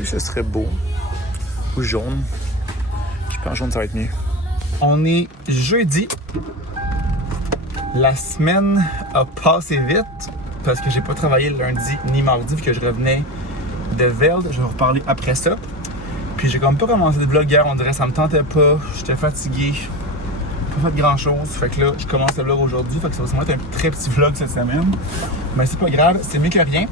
bleu, ce serait beau. Ou jaune. Je pense jaune, ça va être mieux. On est jeudi. La semaine a passé vite parce que j'ai pas travaillé le lundi ni mardi vu que je revenais de Veld. Je vais vous reparler après ça. Puis j'ai comme pas commencé de vlog hier, on dirait que ça me tentait pas. J'étais fatigué. Pas fait grand chose. Fait que là, je commence le vlog aujourd'hui. Fait que ça va sûrement être un très petit vlog cette semaine. Mais c'est pas grave, c'est mieux que rien.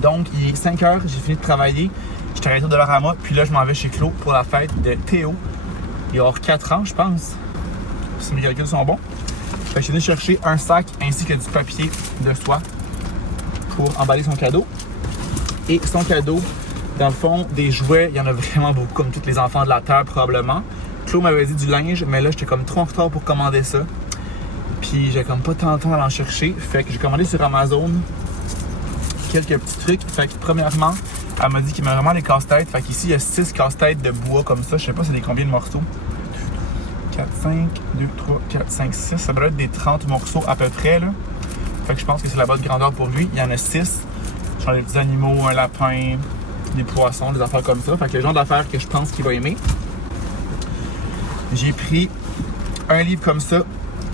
Donc, il est 5 h, j'ai fini de travailler. J'étais arrêté au Dollarama. Puis là, je m'en vais chez Claude pour la fête de Théo. Il va avoir 4 ans, je pense. Si mes calculs sont bons. Fait que je suis venu chercher un sac ainsi que du papier de soie pour emballer son cadeau. Et son cadeau, dans le fond, des jouets, il y en a vraiment beaucoup, comme tous les enfants de la Terre probablement. Claude m'avait dit du linge, mais là, j'étais comme trop en retard pour commander ça. Puis j'ai comme pas tant de temps à l'en chercher. Fait que j'ai commandé sur Amazon quelques petits trucs. Fait que premièrement, elle m'a dit qu'il y avait vraiment des casse-têtes. Fait qu'ici, il y a 6 casse-têtes de bois comme ça. Je sais pas c'est des combien de morceaux. 4, 5, 2, 3, 4, 5, 6. Ça doit être des 30 morceaux à peu près, là. Fait que je pense que c'est la bonne grandeur pour lui. Il y en a 6. Genre des petits animaux, un lapin, des poissons, des affaires comme ça. Fait que le genre d'affaires que je pense qu'il va aimer. J'ai pris un livre comme ça,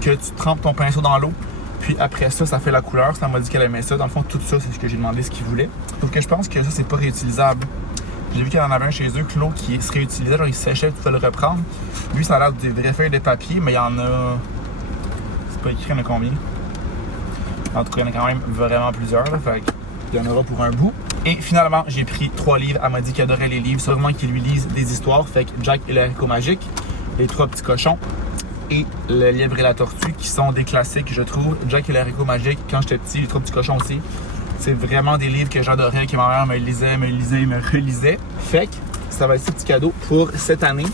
que tu trempes ton pinceau dans l'eau. Puis après ça, ça fait la couleur. Ça m'a dit qu'elle aimait ça. Dans le fond, tout ça, c'est ce que j'ai demandé, ce qu'il voulait. Sauf que je pense que ça, c'est pas réutilisable. J'ai vu qu'il y en avait un chez eux, Claude, qui se réutilisait. Genre, il séchait, tu pouvais le reprendre. Lui, ça a l'air de vraies feuilles de papier, mais il y en a... C'est pas écrit, il y en a combien? En tout cas, il y en a quand même vraiment plusieurs. Là, fait qu'il y en aura pour un bout. Et finalement, j'ai pris 3 livres. Elle m'a dit qu'elle adorait les livres. C'est vraiment qu'il lui lise des histoires. Fait que Jack et le haricot magique, les 3 petits cochons et le lièvre et la tortue, qui sont des classiques, je trouve. Jack et le haricot magique, quand j'étais petit, les 3 petits cochons aussi. C'est vraiment des livres que j'adorais, que ma mère me lisait, me relisait. Fait que ça va être ce petit cadeau pour cette année.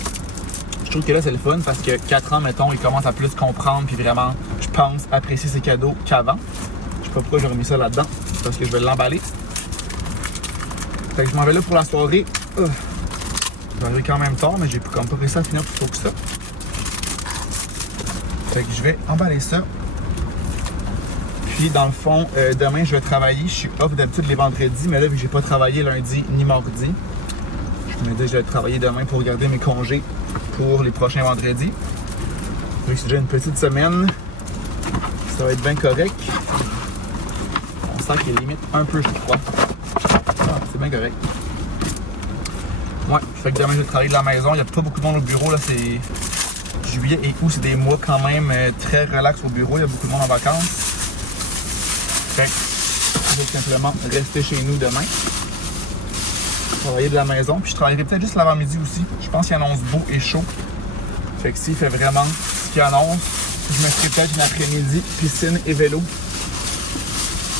Je trouve que là, c'est le fun parce que 4 ans, mettons, il commence à plus comprendre puis vraiment, je pense, apprécier ses cadeaux qu'avant. Je sais pas pourquoi j'ai remis ça là-dedans, parce que je vais l'emballer. Fait que je m'en vais là pour la soirée. J'arrive quand même tard, mais j'ai comme pas réussi à finir plus tôt que ça. Fait que je vais emballer ça. Puis dans le fond, demain je vais travailler. Je suis off d'habitude les vendredis, mais là vu que j'ai pas travaillé lundi ni mardi, je me dis que je vais travailler demain pour garder mes congés pour les prochains vendredis. Vu que c'est déjà une petite semaine, ça va être bien correct. On sent qu'il est limite un peu froid. Ah, c'est bien correct. Ouais, fait que demain je vais travailler de la maison. Il n'y a pas beaucoup de monde au bureau, là, c'est juillet et août, c'est des mois quand même très relax au bureau. Il y a beaucoup de monde en vacances. Fait que je vais simplement rester chez nous demain. Travailler de la maison. Puis je travaillerai peut-être juste l'avant-midi aussi. Je pense qu'il annonce beau et chaud. Fait que s'il fait vraiment ce qu'il annonce, je me ferai peut-être une après-midi piscine et vélo.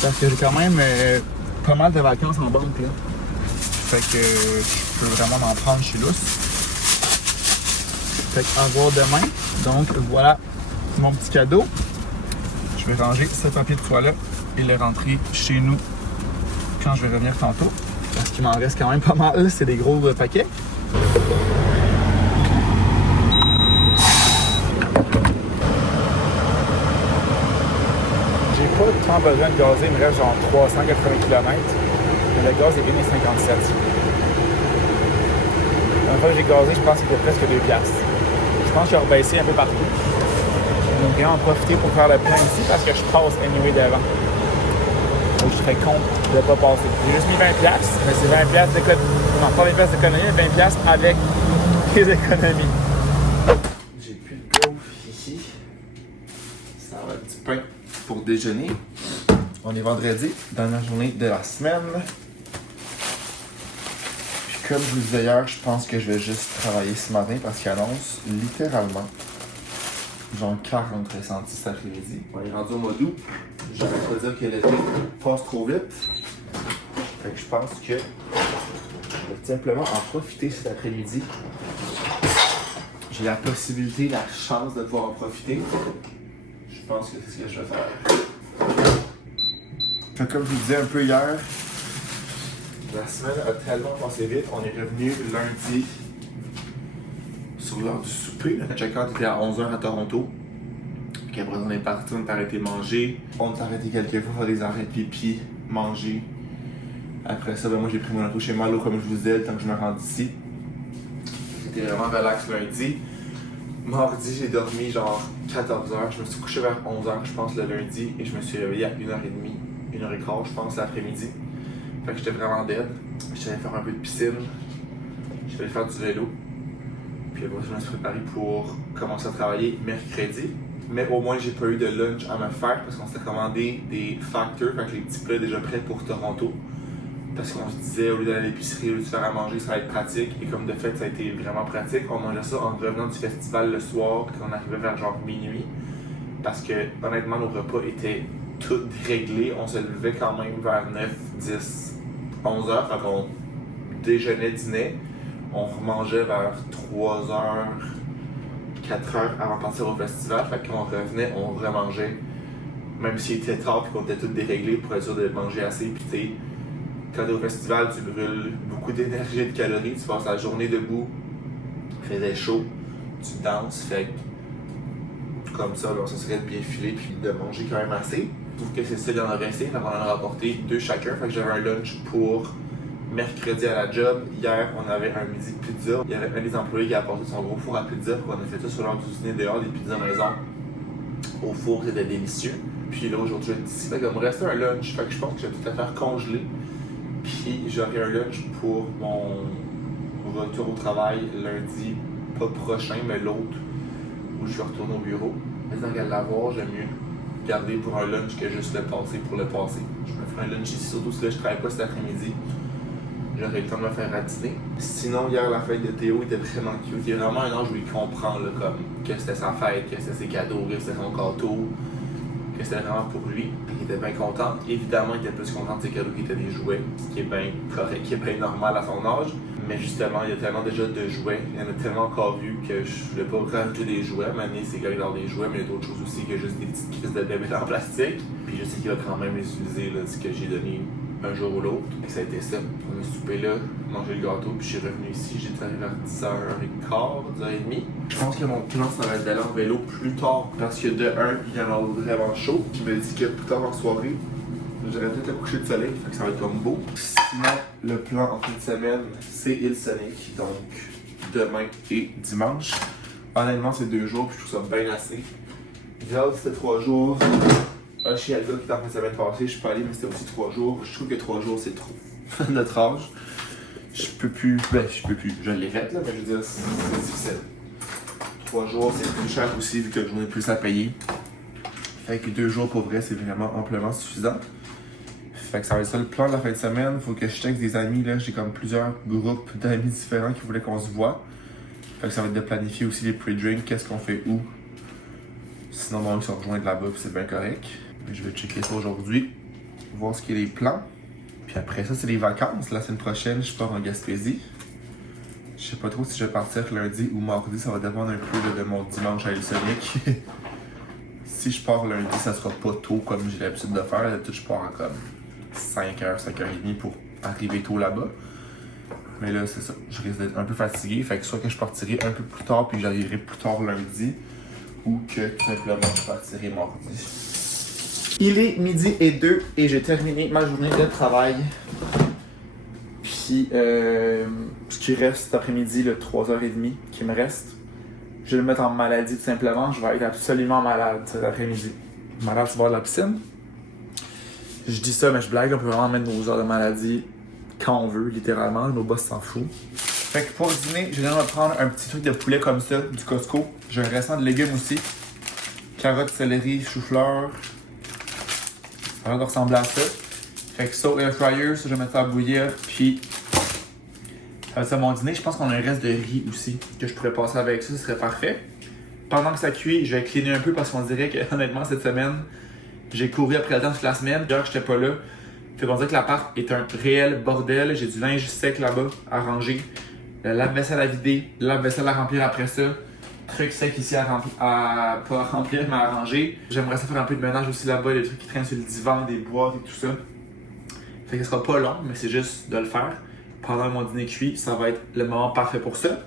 Parce que j'ai quand même pas mal de vacances en banque là. Fait que je peux vraiment en prendre chez Lousse. Fait que au revoir demain. Donc voilà mon petit cadeau. Je vais ranger ce papier de toilette et le rentrer chez nous quand je vais revenir tantôt. Parce qu'il m'en reste quand même pas mal. C'est des gros paquets. J'ai pas tant besoin de gazer. Il me reste genre 380 km. Mais le gaz est 1,57 $. La fois que j'ai gazé, je pense qu'il était presque 2 $. Je pense qu'il a rebaissé un peu partout. Je vais vraiment en profiter pour faire le plein ici parce que je passe anyway devant. Donc je serais con de ne pas passer. J'ai juste mis 20$, mais c'est 20$ d'économie. Non, pas 20$ d'économie, mais 20$ avec les économies. J'ai plus de gaufres ici. Ça va être du pain pour déjeuner. On est vendredi, dernière journée de la semaine. Puis comme je vous disais hier, je pense que je vais juste travailler ce matin parce qu'il annonce littéralement genre 40 ressentis cet après-midi. On est rendu au mois d'août. J'arrête pas de dire que l'été passe trop vite. Fait que je pense que je vais simplement en profiter cet après-midi. J'ai la possibilité, la chance de pouvoir en profiter. Je pense que c'est ce que je vais faire. Fait comme je vous disais un peu hier, la semaine a tellement passé vite. On est revenu lundi sur l'heure du souper. Le check-out était à 11 h à Toronto. Puis après, on est parti, on est arrêté manger. On est arrêté quelques fois faire des arrêts pipi, manger. Après ça, ben, moi j'ai pris mon auto chez Malo comme je vous disais, le temps que je me rende ici. J'étais vraiment relax lundi. Mardi, j'ai dormi genre 14h. Je me suis couché vers 11h, je pense, le lundi. Et je me suis réveillé à 1h30, 1h15, je pense, l'après-midi. Fait que j'étais vraiment dead. J'étais allé faire un peu de piscine. J'étais allé faire du vélo. Puis après, je me suis préparé pour commencer à travailler mercredi. Mais au moins, j'ai pas eu de lunch à me faire parce qu'on s'était commandé des factors, fait que les petits plats déjà prêts pour Toronto. Parce qu'on se disait, au lieu d'aller à l'épicerie, au lieu de faire à manger, ça va être pratique. Et comme de fait, ça a été vraiment pratique. On mangeait ça en revenant du festival le soir, quand on arrivait vers genre minuit. Parce que, honnêtement, nos repas étaient tous réglés. On se levait quand même vers 9, 10, 11 heures. Fait qu'on déjeunait, dînait. On remangeait vers 3 heures, 4 heures avant de partir au festival. Fait qu'on revenait, on remangeait. Même s'il était tard et qu'on était tous déréglés pour être sûr de manger assez. Puis tu sais, quand t'es au festival, tu brûles beaucoup d'énergie et de calories. Tu passes la journée debout, il faisait chaud, tu danses. Fait que comme ça, on s'assurait de bien filer puis de manger quand même assez. Je trouve que c'est ça qu'il en a resté. Fait qu'on en a rapporté 2 chacun. Fait que j'avais un lunch pour mercredi à la job. Hier, on avait un midi de pizza. Il y avait un des employés qui a apporté son gros four à pizza. On a fait ça sur l'heure d'usiner dehors, des pizzas maison. Au four, c'était délicieux. Puis là, aujourd'hui, je suis ici. Fait qu'il me restait un lunch. Fait que je pense que je vais tout à faire congeler. Puis j'aurai un lunch pour mon retour au travail lundi, pas prochain, mais l'autre, où je vais retourner au bureau. Mais tant qu'à l'avoir, j'aime mieux garder pour un lunch que juste le passer pour le passer. Je me ferai un lunch ici, surtout si là je travaille pas cet après-midi. J'aurai le temps de me faire à dîner. Sinon, hier, la fête de Théo était vraiment cute. Il y a vraiment un âge où il comprend là, comme, que c'était sa fête, que c'était ses cadeaux, que c'était son gâteau, que c'était vraiment pour lui. Il était bien content. Évidemment, il était plus content de ses cadeaux qui étaient des jouets, ce qui est bien correct, qui est bien normal à son âge. Mais justement, il y a tellement déjà de jouets, il y en a tellement encore vu que je voulais pas rajouter des jouets. Maintenant, c'est correct d'avoir des jouets, mais il y a d'autres choses aussi que juste des petites crises de bébé en plastique. Puis je sais qu'il va quand même les utiliser, là, ce que j'ai donné un jour ou l'autre. Et ça a été ça. On a soupé là, mangé le gâteau, puis je suis revenu ici. J'étais arrivé vers 10h15, 10h30. Je pense que mon plan, ça va être d'aller en vélo plus tard. Parce que de 1, il y en a vraiment chaud. Je me dis que plus tard en soirée, j'aurais peut-être le coucher de soleil, fait que ça va être comme beau. Sinon, le plan en fin de semaine, c'est Île Sonic. Donc, demain et dimanche. Honnêtement, c'est 2 jours, puis je trouve ça bien assez. Déjà, c'était 3 jours. Un chien Alga qui était en fin de semaine passée, je suis pas allé, mais c'était aussi 3 jours. Je trouve que 3 jours, c'est trop. Notre âge. Je peux plus. Je l'ai fait, là, mais je veux dire, c'est difficile. 3 jours, c'est plus cher aussi, vu que j'en ai plus à payer. Fait que 2 jours, pour vrai, c'est vraiment amplement suffisant. Fait que ça va être ça le plan de la fin de semaine. Faut que je texte des amis, là. J'ai comme plusieurs groupes d'amis différents qui voulaient qu'on se voit. Fait que ça va être de planifier aussi les pre-drinks, qu'est-ce qu'on fait où. Sinon, bon, ils sont rejoints de là-bas, puis c'est bien correct. Mais je vais checker ça aujourd'hui, voir ce qu'il y a les plans. Puis après ça, c'est les vacances. La semaine prochaine, je pars en Gaspésie. Je sais pas trop si je vais partir lundi ou mardi, ça va dépendre un peu de mon dimanche à Île Sonic. Si je pars lundi, ça sera pas tôt comme j'ai l'habitude de faire. D'habitude, je pars à comme 5h, 5h30 pour arriver tôt là-bas. Mais là, c'est ça. Je risque d'être un peu fatigué. Fait que soit que je partirai un peu plus tard puis j'arriverai plus tard lundi, ou que tout simplement je partirai mardi. Il est 12h02 et j'ai terminé ma journée de travail. Puis, ce qui reste cet après-midi, le 3h30 qui me reste, je vais le mettre en maladie tout simplement. Je vais être absolument malade cet après-midi. Malade sur le bord de la piscine. Je dis ça, mais je blague. On peut vraiment mettre nos heures de maladie quand on veut, littéralement. Nos boss s'en foutent. Fait que pour dîner, je viens de me prendre un petit truc de poulet comme ça, du Costco. J'ai un restant de légumes aussi. Carottes, céleri, chou-fleur. Ça va ressembler à ça. Fait que ça au air fryer, ça je vais mettre ça à bouillir. Puis ça va être ça mon dîner. Je pense qu'on a un reste de riz aussi que je pourrais passer avec ça, ce serait parfait. Pendant que ça cuit, je vais cleaner un peu parce qu'on dirait que honnêtement cette semaine, j'ai couru après le temps toute la semaine. D'ailleurs, j'étais pas là. Fait qu'on dirait que l'appart est un réel bordel. J'ai du linge sec là-bas à ranger. Le lave-vaisselle à vider, le lave-vaisselle à remplir après ça. Truc sec ici pas à remplir, mais à ranger. J'aimerais ça faire un peu de ménage aussi là-bas, des trucs qui traînent sur le divan, des boîtes et tout ça. Fait que ce sera pas long, mais c'est juste de le faire. Pendant mon dîner cuit, ça va être le moment parfait pour ça.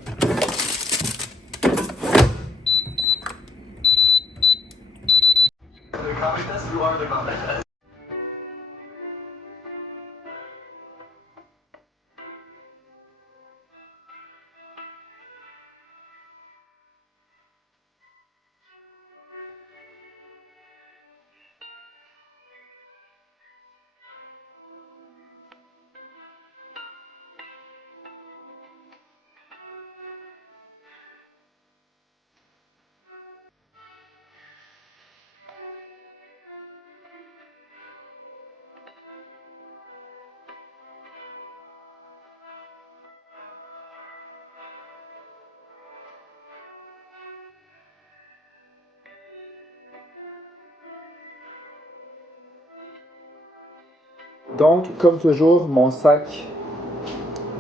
Donc, comme toujours, mon sac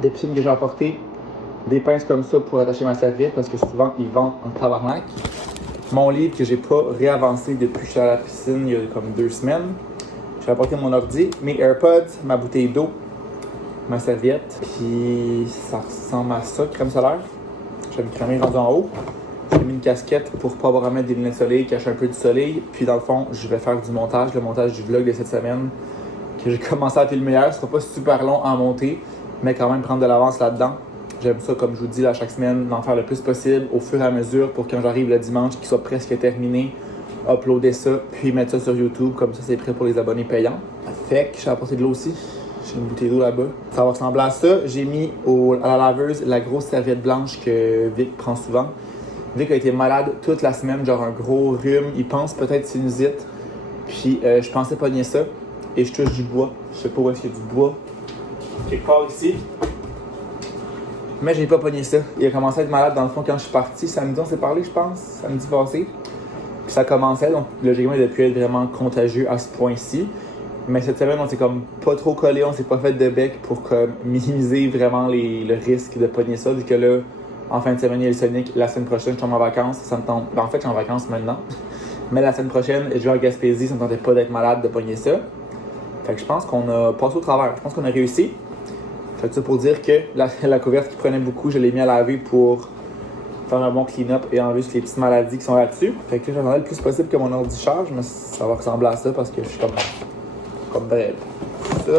d'épicine que j'ai apporté, des pinces comme ça pour attacher ma serviette parce que souvent ils vendent en tabarnak. Mon livre que j'ai pas réavancé depuis que je suis à la piscine il y a comme 2 semaines. J'ai apporté mon ordi, mes AirPods, ma bouteille d'eau, ma serviette, puis ça ressemble à ça, crème solaire. J'ai une crème rendue en haut. J'ai mis une casquette pour pas avoir à mettre des lunettes de soleil, cacher un peu du soleil. Puis dans le fond, je vais faire du montage, le montage du vlog de cette semaine que j'ai commencé à filmer hier. Ce sera pas super long à monter, mais quand même prendre de l'avance là-dedans. J'aime ça, comme je vous dis, là, chaque semaine, d'en faire le plus possible au fur et à mesure pour quand j'arrive le dimanche, qu'il soit presque terminé, uploader ça, puis mettre ça sur YouTube. Comme ça, c'est prêt pour les abonnés payants. Fait que j'ai apporté de l'eau aussi. J'ai une bouteille d'eau là-bas. Ça va ressembler à ça. J'ai mis à la laveuse la grosse serviette blanche que Vic prend souvent. Vic a été malade toute la semaine, genre un gros rhume. Il pense peut-être sinusite. Puis je pensais pogner ça. Et je touche du bois. Je sais pas où est-ce qu'il y a du bois. Quelque part ici. Mais j'ai pas pogné ça. Il a commencé à être malade dans le fond quand je suis parti. Samedi, on s'est parlé, je pense. Samedi passé. Puis ça commençait. Donc logiquement, il a pu être vraiment contagieux à ce point-ci. Mais cette semaine, on s'est comme pas trop collé. On s'est pas fait de bec pour comme minimiser vraiment le risque de pogner ça. Vu que là, en fin de semaine, il y a le Sonic. La semaine prochaine, je tombe en vacances. Ça me tente. Ben, en fait, je suis en vacances maintenant. Mais la semaine prochaine, je vais à Gaspésie. Ça me tentait pas d'être malade, de pogner ça. Fait que je pense qu'on a passé au travers. Je pense qu'on a réussi. Fait que ça pour dire que la couverte qui prenait beaucoup, je l'ai mis à laver pour faire un bon clean-up et enlever toutes les petites maladies qui sont là-dessus. Fait que là, j'attendais le plus possible que mon ordi charge, mais ça va ressembler à ça parce que je suis comme bref. Ça.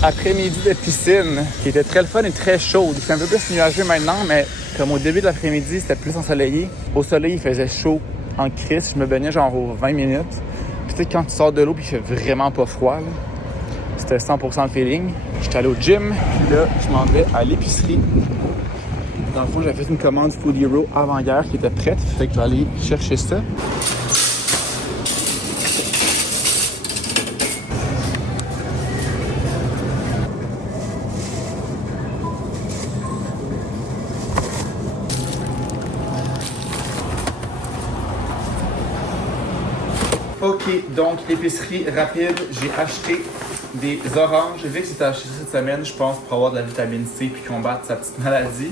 Après-midi de piscine, qui était très le fun et très chaude. Il fait un peu plus nuageux maintenant, mais comme au début de l'après-midi, c'était plus ensoleillé. Au soleil, il faisait chaud en crise. Je me baignais genre aux 20 minutes. Puis tu sais, quand tu sors de l'eau puis il fait vraiment pas froid, là, c'était 100% le feeling. J'étais allé au gym, puis là, je m'en vais à l'épicerie. Dans le fond, j'avais fait une commande Food Hero avant-hier qui était prête. Fait que je vais aller chercher ça. Ok, donc l'épicerie rapide, j'ai acheté des oranges. J'ai vu que c'était acheté cette semaine, je pense, pour avoir de la vitamine C puis combattre sa petite maladie.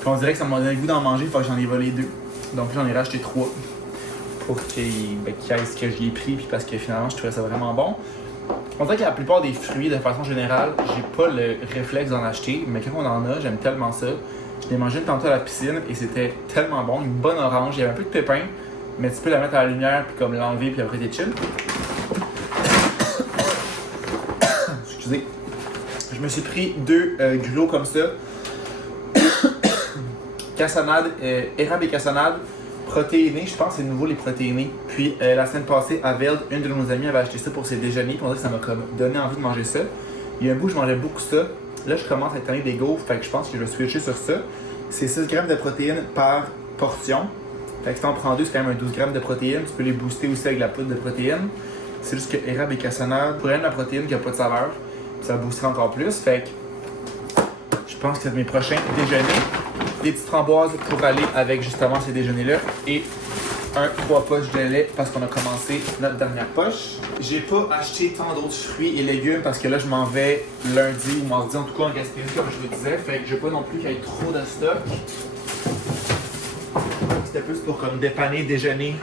Puis on dirait que ça m'a donné le goût d'en manger, il faut que j'en ai volé 2. Donc j'en ai racheté 3 pour qu'il y ait ce que j'y ai pris, puis parce que finalement je trouvais ça vraiment bon. On dirait que la plupart des fruits, de façon générale, j'ai pas le réflexe d'en acheter, mais quand on en a, j'aime tellement ça. Je l'ai mangé une tantôt à la piscine et c'était tellement bon, une bonne orange, il y avait un peu de pépins. Mais tu peux la mettre à la lumière puis comme l'enlever puis après t'es chill. Excusez. Je me suis pris 2 grulots comme ça. Cassonade, érable et cassonade, protéinés. Je pense que c'est nouveau les protéinés. Puis la semaine passée, à Veld, une de nos amies avait acheté ça pour ses déjeuners. Puis on dirait que ça m'a comme donné envie de manger ça. Il y a un bout, je mangeais beaucoup ça. Là, je commence à être tanné des gaufres. Fait que je pense que je vais switcher sur ça. C'est 6 grammes de protéines par portion. Fait que si t'en prends 2, c'est quand même un 12 grammes de protéines. Tu peux les booster aussi avec la poudre de protéines. C'est juste que érable et cassonade, pour de la protéine qui n'a pas de saveur, ça va booster encore plus. Fait que je pense que c'est mes prochains déjeuners. Des petites framboises pour aller avec justement ces déjeuners-là. Et 3 poches de lait parce qu'on a commencé notre dernière poche. J'ai pas acheté tant d'autres fruits et légumes parce que là, je m'en vais lundi ou mardi, en tout cas en Gaspésie, comme je vous disais. Fait que je veux pas non plus qu'il y ait trop de stock. C'était plus pour comme dépanner, déjeuner,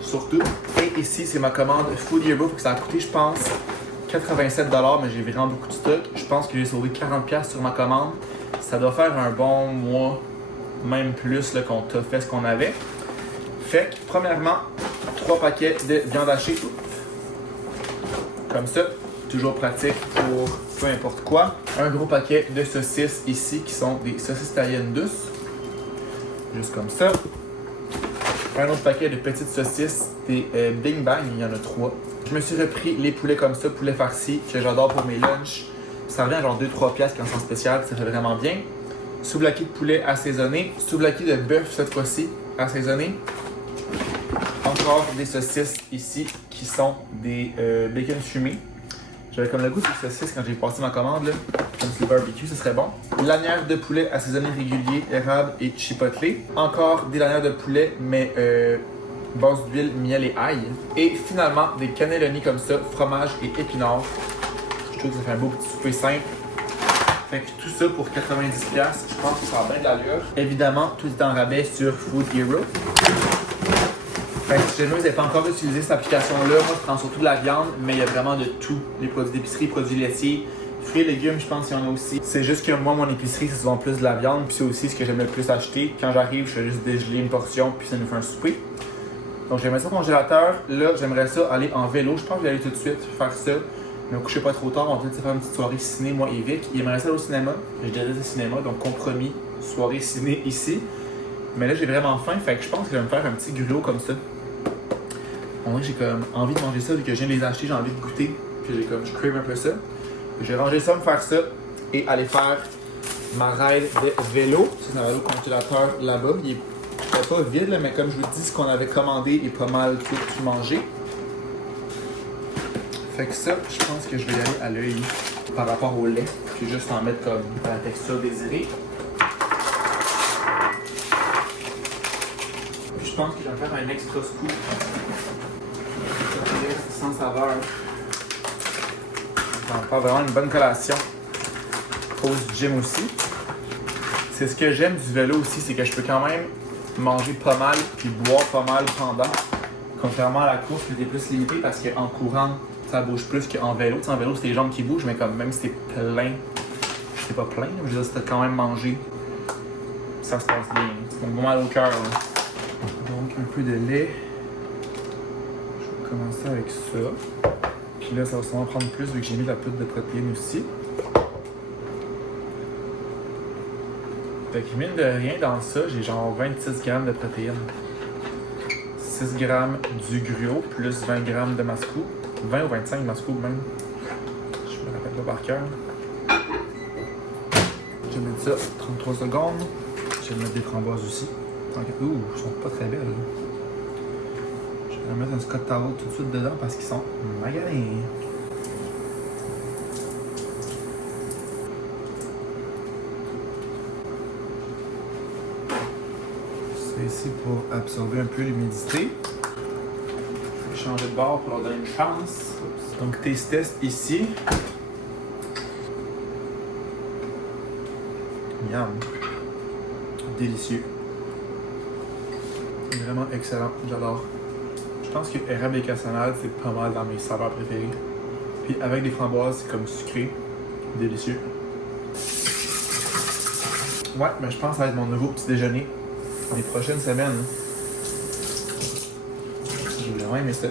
surtout. Et ici, c'est ma commande Food Hero, que ça a coûté, je pense, 87$, mais j'ai vraiment beaucoup de stock. Je pense que j'ai sauvé 40$ sur ma commande. Ça doit faire un bon mois, même plus, là, qu'on t'a fait ce qu'on avait. Fait que, premièrement, 3 paquets de viande hachée. Comme ça, toujours pratique pour peu importe quoi. Un gros paquet de saucisses ici, qui sont des saucisses italiennes douces. Juste comme ça. Un autre paquet de petites saucisses, des Bing Bang, il y en a 3. Je me suis repris les poulets comme ça, poulet farci, que j'adore pour mes lunchs. Ça revient à genre 2-3$ quand c'est en spécial, ça fait vraiment bien. Souvlaki de poulet assaisonné, souvlaki de bœuf cette fois-ci, assaisonné. Encore des saucisses ici qui sont des bacon fumés. J'avais comme le goût des saucisses quand j'ai passé ma commande là. comme c'est le barbecue, ce serait bon. Lanière de poulet assaisonné régulier, érable et chipotle. Encore des lanières de poulet, mais base d'huile, miel et ail. Et finalement, des cannelloni comme ça, fromage et épinards. Je trouve que ça fait un beau petit souper simple. Fait que tout ça pour 90$, je pense que ça a bien de l'allure. Évidemment, tout est en rabais sur Food Hero. Fait que si jamais vous n'avez pas encore utilisé cette application-là, moi je prends surtout de la viande, mais il y a vraiment de tout. Les produits d'épicerie, produits laitiers, fruits et légumes, je pense qu'il y en a aussi. C'est juste que moi, mon épicerie, c'est souvent plus de la viande, puis c'est aussi ce que j'aime le plus acheter. Quand j'arrive, je fais juste dégeler une portion, puis ça nous fait un souper. Donc j'aimerais ça au congélateur. Là, j'aimerais ça aller en vélo. Je pense que je vais aller tout de suite faire ça. Ne me coucher pas trop tard, on va peut-être faire une petite soirée ciné, moi et Vic. Il aimerait ça aller au cinéma. J'ai déjà dit au cinéma, donc compromis, soirée ciné ici. Mais là, j'ai vraiment faim, fait que je pense que je vais me faire un petit gruau comme ça. On dirait que j'ai comme envie de manger ça, vu que je viens de les acheter, j'ai envie de goûter. Puis j'ai comme, je crave un peu ça. Je vais ranger ça, me faire ça et aller faire ma ride de vélo. Ça, c'est un vélo congélateur là-bas. Il est pas vide, là, mais comme je vous dis, ce qu'on avait commandé est pas mal tout mangé. Fait que ça, je pense que je vais y aller à l'œil par rapport au lait. Puis juste en mettre comme la texture désirée. Puis je pense que je vais faire un extra scoop. Sans saveur. Ça va faire vraiment une bonne collation. Pause du gym aussi. C'est ce que j'aime du vélo aussi, c'est que je peux quand même manger pas mal puis boire pas mal pendant. Contrairement à la course, qui était plus limité parce qu'en courant, ça bouge plus qu'en vélo. T'sais, en vélo, c'est les jambes qui bougent, mais comme même si t'es plein, c'est pas plein, mais je veux dire, si t'as quand même mangé, ça se passe bien. C'est bon mal au cœur. Donc, un peu de lait. Je vais commencer avec ça. Puis là, ça va sûrement prendre plus vu que j'ai mis la poudre de protéines aussi. Fait que mine de rien, dans ça, j'ai genre 26 grammes de protéines. 6 grammes du gruau plus 20 grammes de mascou. 20 ou 25 mascou même. Je me rappelle pas par cœur. Je vais mettre ça 33 secondes. Je vais mettre des framboises aussi. Ouh, elles sont pas très belles. Je vais mettre un Scott Towel tout de suite dedans parce qu'ils sont maganés. C'est ici pour absorber un peu l'humidité. Changer de bord pour leur donner une chance. Donc, taste test ici. Miam. Délicieux. Vraiment excellent. J'adore. Je pense que érable et cassonade, c'est pas mal dans mes saveurs préférées. Puis avec des framboises, c'est comme sucré. Délicieux. Ouais, mais je pense que ça va être mon nouveau petit déjeuner les prochaines semaines. J'ai vraiment aimé ça.